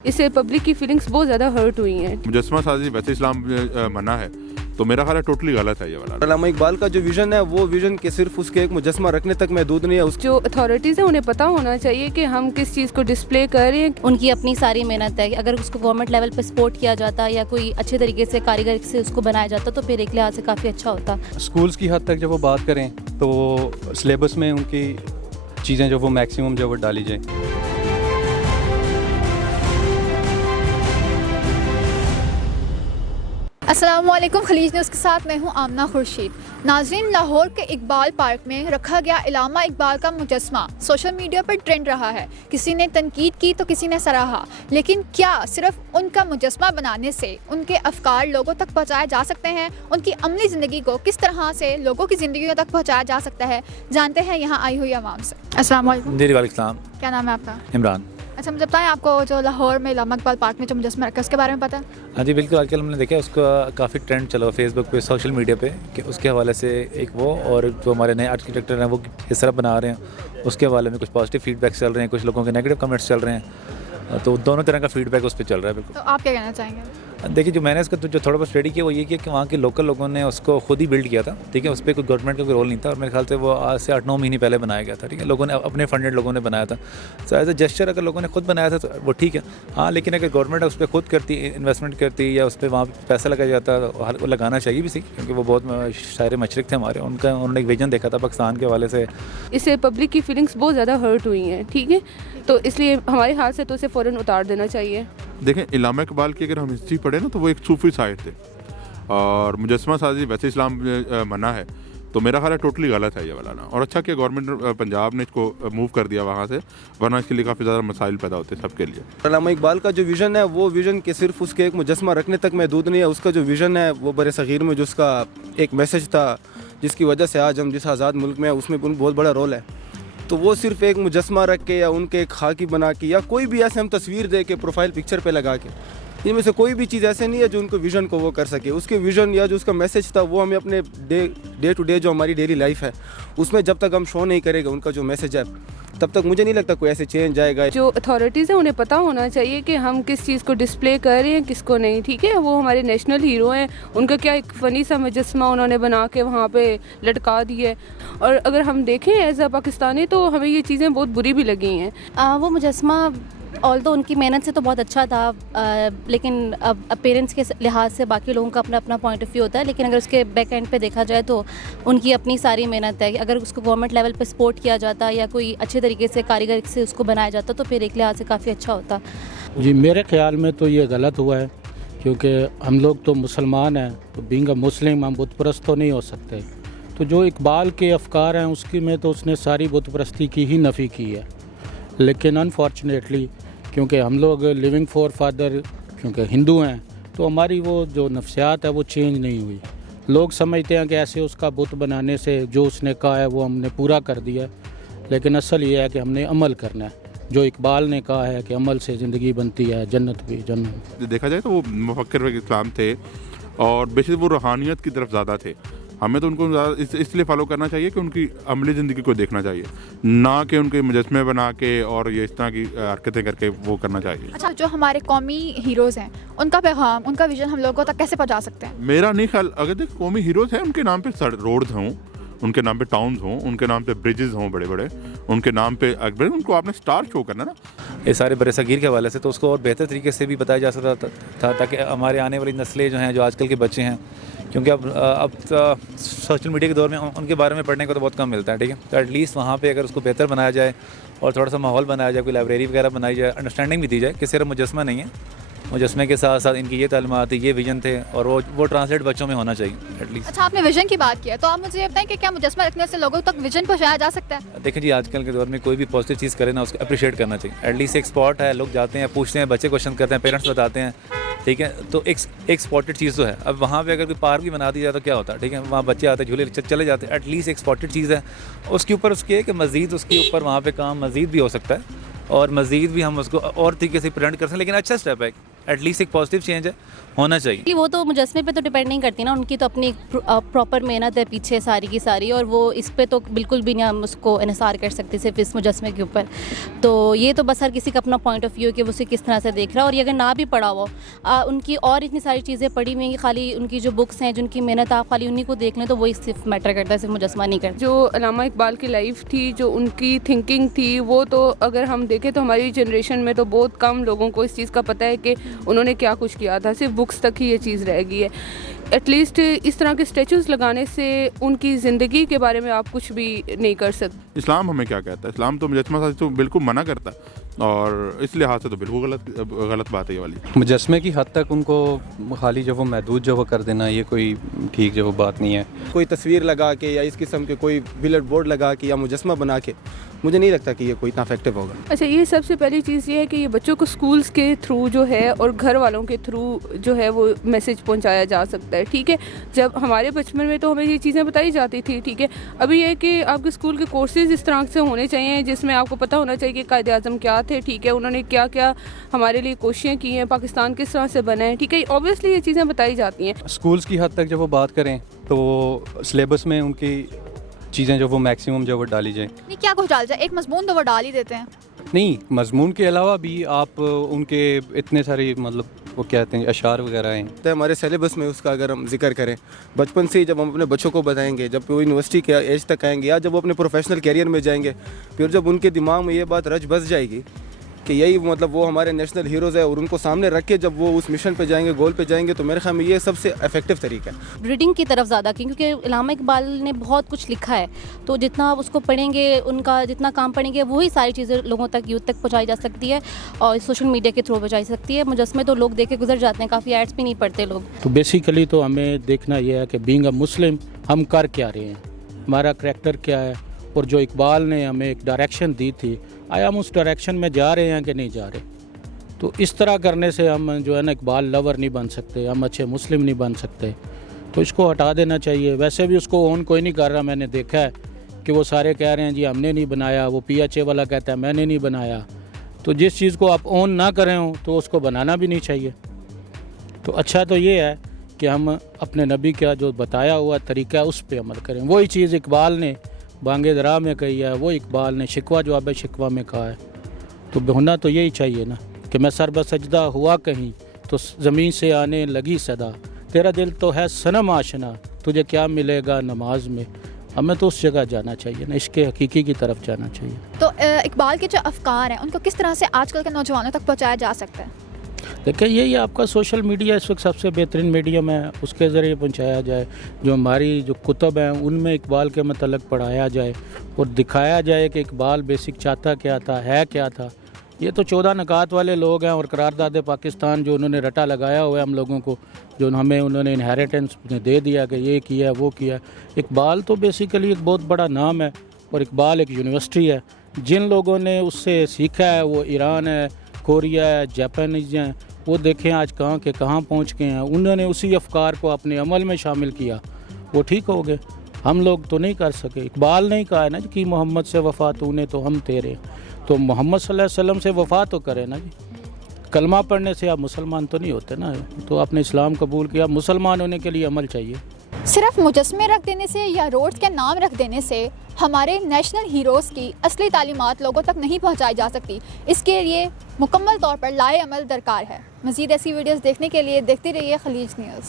इससे पब्लिक की फीलिंग्स बहुत ज़्यादा हर्ट हुई हैं। मुजस्समा साजी वैसे इस्लाम मना है, तो मेरा ख्याल है टोटली गलत है ये वाला। अल्लामा इकबाल का जो विज़न है वो विज़न के सिर्फ उसके एक मुजस्समा रखने तक महदूद नहीं है। जो अथॉरिटीज़ हैं उन्हें पता होना चाहिए कि हम किस चीज़ को डिस्प्ले कर रहे हैं। उनकी अपनी सारी मेहनत है, अगर उसको गवर्नमेंट लेवल पे सपोर्ट किया जाता या कोई अच्छे तरीके से कारीगर से उसको बनाया जाता तो फिर एक लिहाज से काफ़ी अच्छा होता। स्कूल्स की हद तक जब वो बात करें तो सिलेबस में उनकी चीज़ें जो वो मैक्सिमम जो वो डाली जाए। अस्सलामुअलैकुम, खलीज न्यूज़ के साथ मैं हूं आमना खुर्शीद। नाज़रीन, लाहौर के इकबाल पार्क में रखा गया अल्लामा इकबाल का मुजस्समा सोशल मीडिया पर ट्रेंड रहा है। किसी ने तनकीद की तो किसी ने सराहा, लेकिन क्या सिर्फ उनका मुजस्समा बनाने से उनके अफकार लोगों तक पहुँचाए जा सकते हैं? उनकी अमली ज़िंदगी को किस तरह से लोगों की ज़िंदगी तक पहुँचाया जा सकता है, जानते हैं यहाँ आई हुई आवाम से। अस्सलामुअलैकुम। जी वालेकुम सलाम। क्या नाम है आपका? इमरान। अच्छा, मुझे बताएं, आपको जो लाहौर में अल्लामा इकबाल पार्क में जो मुजस्समा रखा है उसके बारे में पता है? हाँ जी बिल्कुल, आजकल हमने देखा उसका काफ़ी ट्रेंड चला फेसबुक पे, सोशल मीडिया पे, कि उसके हवाले से एक वो और जो हमारे नए आर्किटेक्टर हैं वो किस तरह बना रहे हैं उसके हवाले में कुछ पॉजिटिव फीडबैक चल रहे हैं, कुछ लोगों के नेगेटिव कमेंट्स चल रहे हैं, तो दोनों तरह का फीडबैक उस पर चल रहा है। बिल्कुल। तो आप क्या कहना चाहेंगे? देखिए, जो मैंने इसका जो थोड़ा बहुत स्टडी किया वो ये किया कि वहाँ के लोकल लोगों ने उसको खुद ही बिल्ड किया था, ठीक है। उस पर कोई गवर्नमेंट का कोई रोल नहीं था और मेरे ख्याल से वो आज से 8-9 महीने पहले बनाया गया था, ठीक है। लोगों ने अपने फंडेड लोगों ने बनाया था। सो एज अ जेस्चर अगर लोगों ने खुद बनाया था तो वो ठीक है, हाँ। लेकिन अगर गवर्नमेंट उस पर खुद करती, इन्वेस्टमेंट करती या उस पर वहाँ पैसा लगाया जाता तो लगाना चाहिए भी, क्योंकि वो बहुत शायर मशरिक थे हमारे, उन्होंने एक विजन देखा था पाकिस्तान के हवाले से। इससे पब्लिक की फीलिंग्स बहुत ज़्यादा हर्ट हुई हैं, ठीक है। तो इसलिए हमारे हाथ से तो उसे फ़ौरन उतार देना चाहिए। देखें, अल्लामा इकबाल की अगर हम हिस्ट्री पढ़े ना तो वो एक सूफी शायर थे, और मुजस्समा साजी वैसे इस्लाम मना है, तो मेरा ख्याल है टोटली गलत है ये वाला ना। और अच्छा कि गवर्नमेंट पंजाब ने इसको मूव कर दिया वहाँ से, वरना इसके लिए काफ़ी ज़्यादा मसाइल पैदा होते हैं सबके लिए। अल्लामा इकबाल का जो विज़न है वो विज़न के सिर्फ उसके एक मुजस्समा रखने तक महदूद नहीं है। उसका जो विज़न है वो बड़े सग़ीर में जो उसका एक मैसेज था, जिसकी वजह से आज हम जिस आज़ाद मुल्क में हैं उसमें बहुत बड़ा रोल है। तो वो सिर्फ एक मुजस्समा रख के या उनके एक खाकी बना के या कोई भी ऐसे हम तस्वीर दे के प्रोफाइल पिक्चर पे लगा के, इनमें से कोई भी चीज़ ऐसे नहीं है जो उनको विज़न को वो कर सके। उसके विज़न या जो उसका मैसेज था वो हमें अपने डे टू डे जो हमारी डेली लाइफ है उसमें जब तक हम शो नहीं करेंगे उनका जो मैसेज है, तब तक मुझे नहीं लगता कोई ऐसे चेंज आएगा। जो अथॉरिटीज़ हैं उन्हें पता होना चाहिए कि हम किस चीज़ को डिस्प्ले कर रहे हैं, किसको नहीं, ठीक है। वो हमारे नेशनल हीरो हैं, उनका क्या एक फ़नी सा मुजस्समा उन्होंने बना के वहाँ पे लटका दिया है। और अगर हम देखें एज अ पाकिस्तानी तो हमें ये चीज़ें बहुत बुरी भी लगी हैं। वो मुजस्समा ऑल्दो उनकी मेहनत से तो बहुत अच्छा था, लेकिन अब अपीयरेंस के लिहाज से बाकी लोगों का अपना अपना पॉइंट ऑफ व्यू होता है। लेकिन अगर उसके बैक एंड पे देखा जाए तो उनकी अपनी सारी मेहनत है, अगर उसको गवर्नमेंट लेवल पे सपोर्ट किया जाता या कोई अच्छे तरीके से कारीगर से उसको बनाया जाता तो फिर एक लिहाज से काफ़ी अच्छा होता। जी, मेरे ख्याल में तो ये गलत हुआ है, क्योंकि हम लोग तो मुसलमान हैं, तो बीइंग अ मुस्लिम हम बुत परस्त तो नहीं हो सकते। तो जो इकबाल के अफकार हैं उसकी में तो उसने सारी बुत परस्ती की ही नफ़ी की है। लेकिन अनफॉर्चुनेटली क्योंकि हम लोग लिविंग फॉर फादर क्योंकि हिंदू हैं, तो हमारी वो जो नफ्सियात है वो चेंज नहीं हुई। लोग समझते हैं कि ऐसे उसका बुत बनाने से जो उसने कहा है वो हमने पूरा कर दिया है, लेकिन असल ये है कि हमने अमल करना है। जो इकबाल ने कहा है कि अमल से ज़िंदगी बनती है, जन्नत भी जन्नत। देखा जाए तो वो मुफक्किर इस्लाम थे और बेशक वो रूहानियत की तरफ ज़्यादा थे। हमें तो उनको इसलिए फॉलो करना चाहिए कि उनकी अमली ज़िंदगी को देखना चाहिए, ना कि उनके मुजस्समे बना के और ये इस तरह की हरकतें करके वो करना चाहिए। अच्छा, जो हमारे कौमी हीरोज़ हैं उनका पैगाम, उनका विजन हम लोगों तक कैसे पहुंचा सकते हैं? मेरा नहीं ख्याल, अगर देख कौमी हीरोज़ हैं उनके नाम पे रोड्स हों, उनके नाम पे टाउन्स हों, उनके नाम पे ब्रिजेस हों बड़े बड़े, उनके नाम पे अकबर, उनको आपने स्टार शो करना ना। ये सारे बड़े सगीर के हवाले से तो उसको और बेहतर तरीके से भी बताया जा सकता था, ताकि हमारे आने वाली नस्लें जो हैं, जो आजकल के बच्चे हैं, क्योंकि अब सोशल मीडिया के दौर में उनके बारे में पढ़ने को तो बहुत कम मिलता है, ठीक है। तो एटलीस्ट वहाँ पे अगर उसको बेहतर बनाया जाए और थोड़ा सा माहौल बनाया जाए, कोई लाइब्रेरी वगैरह बनाई जाए, अंडरस्टैंडिंग भी दी जाए कि सिर्फ मुजस्समा नहीं है, मुजस्समे के साथ साथ इनकी ये तालीमात, ये विजन थे और वो ट्रांसलेट बच्चों में होना चाहिए एटलीस्ट। अच्छा, आपने विजन की बात की है, तो आप मुझे ये बताएं कि क्या मुजस्समा रखने से लोगों तक विजन पहुंचाया जा सकता है? देखिए जी, आजकल के दौर में कोई भी पॉजिटिव चीज़ करे ना उसको अप्रिशिएट करना चाहिए। एटलीस्ट एक स्पॉट है, लोग जाते हैं, पूछते हैं, बच्चे क्वेश्चन करते हैं, पेरेंट्स बताते हैं, ठीक है। तो एक स्पॉटेड चीज़ तो है। अब वहाँ पे अगर कोई पार्क भी बना दी जाए तो क्या होता है, ठीक है। वहाँ बच्चे आते झूले चले जाते हैं, एटलीस्ट एक स्पॉटेड चीज़ है। उसके ऊपर उसके कि मज़ीद उसके ऊपर वहाँ पे काम मज़ीद भी हो सकता है और मज़ीद भी हम उसको और तरीके से प्रेजेंट कर सकते हैं, लेकिन अच्छा स्टेप है एटलीस्ट एक पॉजिटिव चेंज है, होना चाहिए। कि वो तो मुजस्मे पे तो डिपेंड नहीं करती ना, उनकी तो अपनी प्रॉपर मेहनत है पीछे सारी की सारी, और वो इस पे तो बिल्कुल भी नहीं हम उसको इन्हिसार कर सकते सिर्फ इस मुजस्मे के ऊपर। तो ये तो बस हर किसी का अपना पॉइंट ऑफ व्यू है कि वो उसे किस तरह से देख रहा है। और ये अगर ना भी पढ़ा हो, उनकी और इतनी सारी चीज़ें पढ़ी हुई हैं कि खाली उनकी जो बुक्स हैं, जिनकी मेहनत आप खाली उन्हीं को देख लें तो वही सिर्फ मैटर करता है, सिर्फ मुजस्मा नहीं करता। जो अल्लामा इकबाल की लाइफ थी, जो उनकी थिंकिंग थी, वो तो अगर हम देखें तो हमारी जनरेशन में तो बहुत कम लोगों को इस चीज़ का पता है कि उन्होंने क्या कुछ किया था। सिर्फ बुक्स तक ही ये चीज़ रह गई है। एटलीस्ट इस तरह के स्टैचूज़ लगाने से उनकी ज़िंदगी के बारे में आप कुछ भी नहीं कर सकते। इस्लाम हमें क्या कहता है? इस्लाम तो मुजस्मा साजी तो बिल्कुल मना करता है, और इस लिहाज से तो बिल्कुल गलत बात है ये वाली। मुजस्मे की हद तक उनको खाली जो वो महदूद जो वो कर देना, ये कोई ठीक जो वो बात नहीं है। कोई तस्वीर लगा के या इस किस्म के कोई बिलट बोर्ड लगा के या मुजस्मा बना के, मुझे नहीं लगता कि ये कोई इतना इफेक्टिव होगा। अच्छा, ये सबसे पहली चीज़ ये है कि ये बच्चों को स्कूल्स के थ्रू जो है और घर वालों के थ्रू जो है वो मैसेज पहुंचाया जा सकता है। ठीक है, जब हमारे बचपन में तो हमें ये चीज़ें बताई जाती थी। ठीक है, अभी ये कि आपके स्कूल के कोर्सेज इस तरह से होने चाहिए जिसमें आपको पता होना चाहिए कि कायदे आज़म क्या थे। ठीक है, उन्होंने क्या क्या हमारे लिए कोशिशें की हैं, पाकिस्तान किस तरह से बना है। ठीक है, ऑब्वियसली ये चीज़ें बताई जाती हैं। स्कूल्स की हद तक जब वो बात करें तो सिलेबस में उनकी चीज़ें जो वो मैक्सिमम जो वो डाली जाए। नहीं, क्या कुछ डाल जाए, एक मजमून तो वो डाल ही देते हैं। नहीं, मजमून के अलावा भी आप उनके इतने सारे मतलब वो कहते हैं अशार वगैरह हैं, तो हमारे सिलेबस में उसका अगर हम जिक्र करें बचपन से ही, जब हम अपने बच्चों को बताएंगे, जब वो यूनिवर्सिटी के एज तक आएंगे या जब वो अपने प्रोफेशनल कैरियर में जाएंगे, फिर जब उनके दिमाग में ये बात रच बस जाएगी कि यही मतलब वो हमारे नेशनल हीरोज़ है, और उनको सामने रख के जब वो उस मिशन पे जाएंगे, गोल पे जाएंगे, तो मेरे ख्याल में ये सबसे इफेक्टिव तरीका है। रीडिंग की तरफ ज़्यादा की, क्योंकि अल्लामा इकबाल ने बहुत कुछ लिखा है, तो जितना आप उसको पढ़ेंगे, उनका जितना काम पढ़ेंगे, वही सारी चीज़ें लोगों तक, यूथ तक पहुंचाई जा सकती है और सोशल मीडिया के थ्रू पहुंचाई सकती है। मुजस्मे तो लोग देख के गुजर जाते हैं, काफ़ी एड्स भी नहीं पढ़ते लोग। तो बेसिकली तो हमें देखना यह है कि बीइंग अ मुस्लिम हम कर क्या रहे हैं, हमारा करैक्टर क्या है, और जो इकबाल ने हमें एक डायरेक्शन दी थी, आया हम उस डायरेक्शन में जा रहे हैं कि नहीं जा रहे। तो इस तरह करने से हम जो है ना इकबाल लवर नहीं बन सकते, हम अच्छे मुस्लिम नहीं बन सकते। तो इसको हटा देना चाहिए। वैसे भी उसको ओन कोई नहीं कर रहा, मैंने देखा है कि वो सारे कह रहे हैं जी हमने नहीं बनाया, वो PHA वाला कहता है मैंने नहीं बनाया। तो जिस चीज़ को आप ओन ना करें हो तो उसको बनाना भी नहीं चाहिए। तो अच्छा तो ये है कि हम अपने नबी का जो बताया हुआ तरीका है उस पर अमल करें। वही चीज़ इकबाल ने बांगे दरा में कही है, वो इकबाल ने शिकवा जवाब शिकवा में कहा है। तो होना तो यही चाहिए ना कि मैं सर बसजदा हुआ कहीं तो ज़मीन से आने लगी सदा, तेरा दिल तो है सनम आशना, तुझे क्या मिलेगा नमाज में। हमें तो उस जगह जाना चाहिए ना, इसके हकीकी की तरफ जाना चाहिए। तो इकबाल के जो अफकार हैं उनको किस तरह से आजकल के नौजवानों तक पहुँचाया जा सकता है? देखिए, यही आपका सोशल मीडिया इस वक्त सबसे बेहतरीन मीडियम है, उसके ज़रिए पहुंचाया जाए। जो हमारी जो कुतब हैं उनमें इकबाल के मतलब पढ़ाया जाए और दिखाया जाए कि इकबाल बेसिक चाहता क्या था, है क्या था। ये तो 14 नकात वाले लोग हैं और करारदाद पाकिस्तान जो उन्होंने रटा लगाया हुआ है हम लोगों को, जो हमें उन्होंने इनहेरिटेंस दे दिया कि ये किया वो किया। इकबाल तो बेसिकली एक बहुत बड़ा नाम है और इकबाल एक यूनिवर्सिटी है। जिन लोगों ने उससे सीखा है वो ईरान है, कोरिया है, जापानीज हैं, वो देखें आज कहाँ के कहाँ पहुँच गए हैं। उन्होंने उसी अफकार को अपने अमल में शामिल किया, वो ठीक हो गए। हम लोग तो नहीं कर सके। इकबाल ने कहा है ना कि मोहम्मद से वफ़ा तूने तो हम तेरे, तो मोहम्मद सल्लल्लाहु अलैहि वसल्लम से वफ़ा तो करे ना जी। कलमा पढ़ने से आप मुसलमान तो नहीं होते ना, तो आपने इस्लाम कबूल किया, मुसलमान होने के लिए अमल चाहिए। सिर्फ मुजस्मे रख देने से या रोड्स के नाम रख देने से हमारे नेशनल हीरोज़ की असली तालीमात लोगों तक नहीं पहुंचाई जा सकती। इसके लिए मुकम्मल तौर पर लाए अमल दरकार है। मज़ीद ऐसी वीडियोस देखने के लिए देखते रहिए खलीज न्यूज़।